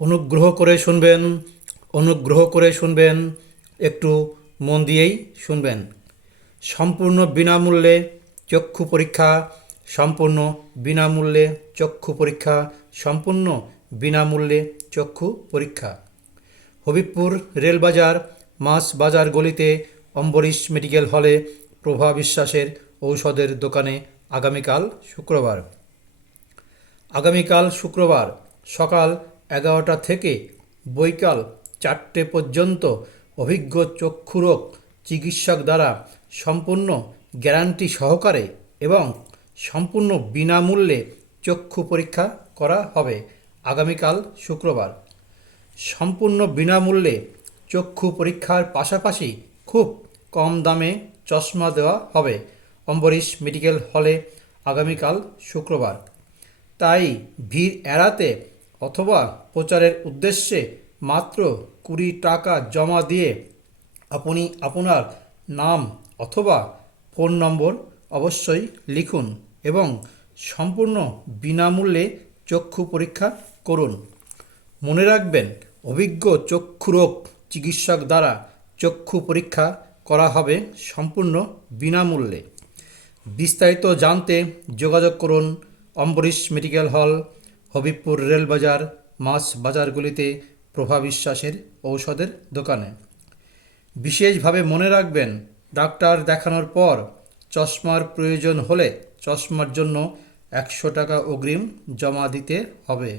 অনুগ্রহ করে শুনবেন, অনুগ্রহ করে শুনবেন, একটু মন দিয়েই শুনবেন। সম্পূর্ণ বিনামূল্যে চক্ষু পরীক্ষা, সম্পূর্ণ বিনামূল্যে চক্ষু পরীক্ষা, সম্পূর্ণ বিনামূল্যে চক্ষু পরীক্ষা। হবিবপুর রেলবাজার, মাছ বাজার গলিতে, অম্বরীশ মেডিকেল হলে, প্রভা বিশ্বাসের ঔষধের দোকানে আগামীকাল শুক্রবার। আগামীকাল শুক্রবার সকাল 11টা থেকে বৈকাল 4টে পর্যন্ত অভিজ্ঞ চক্ষুরোগ চিকিৎসক দ্বারা সম্পূর্ণ গ্যারান্টি সহকারে এবং সম্পূর্ণ বিনামূল্যে চক্ষু পরীক্ষা করা হবে। আগামীকাল শুক্রবার সম্পূর্ণ বিনামূল্যে চক্ষু পরীক্ষার পাশাপাশি খুব কম দামে চশমা দেওয়া হবে অম্বরীশ মেডিকেল হলে আগামীকাল শুক্রবার। তাই ভিড় এড়াতে অথবা প্রচারের উদ্দেশ্যে মাত্র 20 টাকা জমা দিয়ে আপনি আপনার নাম অথবা ফোন নম্বর অবশ্যই লিখুন এবং সম্পূর্ণ বিনামূল্যে চক্ষু পরীক্ষা করুন। মনে রাখবেন, অভিজ্ঞ চক্ষুরোগ চিকিৎসক দ্বারা চক্ষু পরীক্ষা করা হবে সম্পূর্ণ বিনামূল্যে। বিস্তারিত জানতে যোগাযোগ করুন অম্বরীশ মেডিকেল হল, হবিবপুর রেলবাজার, মাছ বাজারগুলিতে, প্রভা বিশ্বাসের ঔষধের দোকানে। বিশেষভাবে মনে রাখবেন, ডাক্তার দেখানোর পর চশমার প্রয়োজন হলে চশমার জন্য 100 টাকা অগ্রিম জমা দিতে হবে।